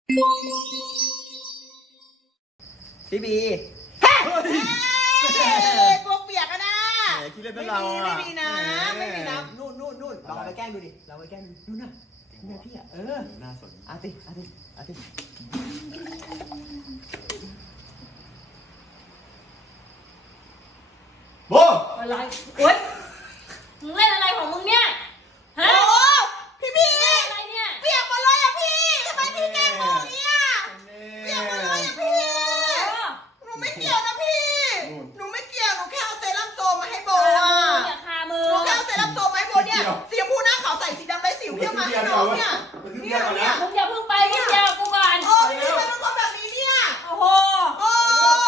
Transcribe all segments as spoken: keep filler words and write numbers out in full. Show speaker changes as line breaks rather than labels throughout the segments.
พี่บีกลัวเปียกอะนะคิดเล่นเป็นเราไม่มีน้ำไม่มีน้ำนู่นนู่นนู่นลองไปแกล้งดูดิลองไปแกล้งดูนู่นน่ะนี่พี่อะเออน่าสนอาติอาติอาติ
โบ
อะไรโอ๊ยมึงเล่นอะไรของมึงเนี่ยฮะ
โอ้พี่บี
อะไรเนี่ย
เปียกหมดเลยอะพี่ทำไมพี่แกล้งหนูเนี่ยเปียกหมดเลยอะพี่หนูไม่เกี่ยวนะพี่หนูไม่เกี่ยวหนูแค่เอาเซรั่มโซมาให้โบอะ
อย่าคามือ
หนูแค่เอาเซรั่มโซมาให้โบเนี่ยสีชมพูหน้าขาวใส่สีดำไรสิวเพี้ยมาให้น้องเนี่ยเนี่ยเนี่ย
มึงอย่าเพิ่งไปมึงอย่ากูก่อน
โอ้พี่บีเป็นคนแบบนี้เนี่ย
โอ้โห
โอ้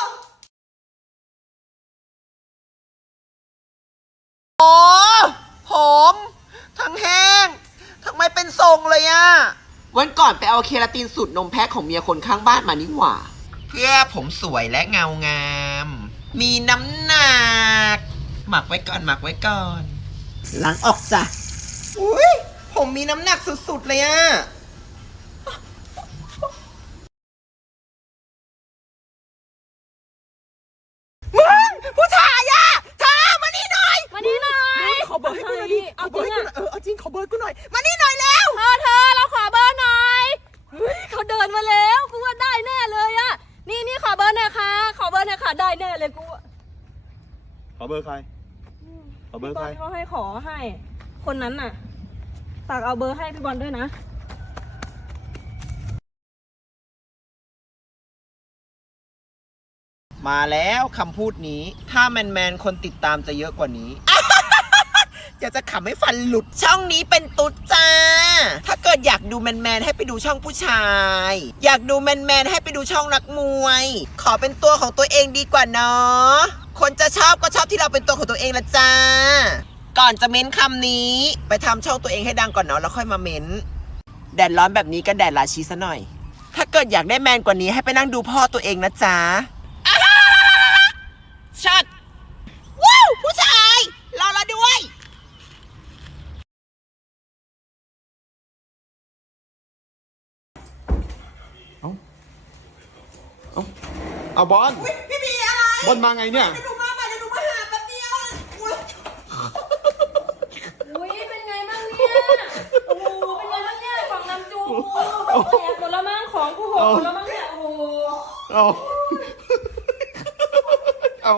โอ้ผมทั้งแห้งทั้งไม่เป็นทรงเลยอะวันก่อนไปเอาเคราตินสูตรนมแพะของเมียคนข้างบ้านมานี่หว่าเพื่อผมสวยและเงางาม มีน้ำหนักหมักไว้ก่อนหมักไว้ก่อนล้างออกจ้ะอุ้ยผมมีน้ำหนักสุดๆเลยอะมึงผู้ชายอะช้ามานี่หน่อย
มานี่หน่อย
ขอเบอร์ให้กูหน่อยดิ
เอาจริงอะ
เออเอาจริงขอเบอร์กูหน่อยมานี่หน่อยแล้ว
เธอเธอเราขอเบอร์หน่อยเฮ้ยเขาเดินมาแล้วกูว่าได้แน่เลยอะนี่นี่ขอเบอร์หน่อยค่ะขอเบอร์หน่อยค่ะได้แน่เลยกู
ขอเบอร์ใครขอเบอร์ใคร
เขาให้ขอให้คนนั้นน่ะฝากเอาเบอร์ให้พี่บอลด้วยนะ
มาแล้วคำพูดนี้ถ้าแมนแมนคนติดตามจะเยอะกว่านี้ อยากจะขำให้ฟันหลุดช่องนี้เป็นตุ๊ดจ้าถ้าเกิดอยากดูแมนแมนให้ไปดูช่องผู้ชายอยากดูแมนแมนให้ไปดูช่องนักมวยขอเป็นตัวของตัวเองดีกว่าเนาะคนจะชอบก็ชอบที่เราเป็นตัวของตัวเองละจ้าก่อนจะเม้นคำนี้ไปทำช่องตัวเองให้ดังก่อนเนาะแล้วค่อยมาเม้นแดดร้อนแบบนี้ก็แดดราชีซะหน่อยถ้าเกิดอยากได้แมนกว่านี้ให้ไปนั่งดูพ่อตัวเองนะจ๊ะชัดว้าวผู้ชายรอเราด้วย
เอาเอาเอาบอล
พี่บีอะไร
บอลมาไงเนี่ย
เดี๋ยวดูมาใหม่เดี๋ยวดูมาหาแป๊บเดียว
อุ้ยเป็นไงบ้างเนี่ยโอ้โหเป็นไงบ้างเนี่ยของน้ำจูกูแตกหมดแล้วมั้งของกูหกหมดแล้วมั้งเนี่ยโอ้โห
เอาเอา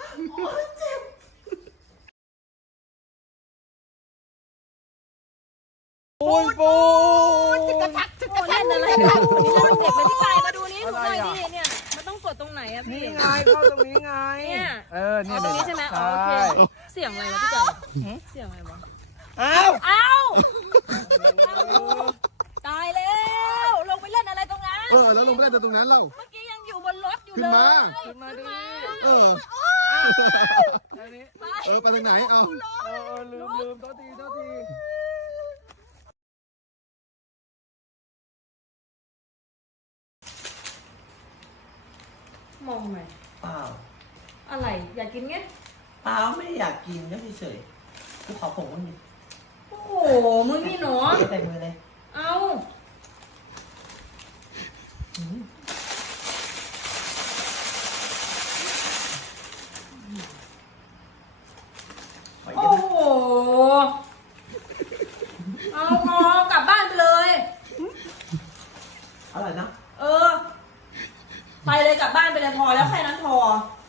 โอ้ยโอ้
ยจะกระทักจะกระทัก
อะไรกันนี่เราเด็กเลยพี่กายมาดูนี้หนูหน่อยดิเนี่ยมันต้องกดตรงไหนอะพี่
นี่ไงเข้าตรงนี้ไง
เนี่ย
เออเนี่ย
ตรงนี้ใช่ไหมโอเคเสียงอะไรวะพี่กายเสียงอะไรวะ
อ้าว
อ้าวตายแล้วลงไปเล่นอะไรตรงนั้น
เออแล้วลงไปเล่นตรงนั้นเล่า
เมื่อกี้ยังอยู่บนรถอยู่เลย
ขึ้นมา
ขึ้นมา
เออเออไปทางไหนเอา
เออลืมลืมโทษทีโทษที
มองไหม
เปล่า
อะไรอยากกินไง
เปล่าไม่อยากกินก็เฉยๆกูขอผงมันดิ
โอ้โหมึงนี่หนอ
ใส่มือเลย
เอาโอ้โหเอาพอกลับบ้านไปเลย
อร่อยนะ
เออไปเลยกลับบ้านไปเลยพอแล้วแค่นั้นพอ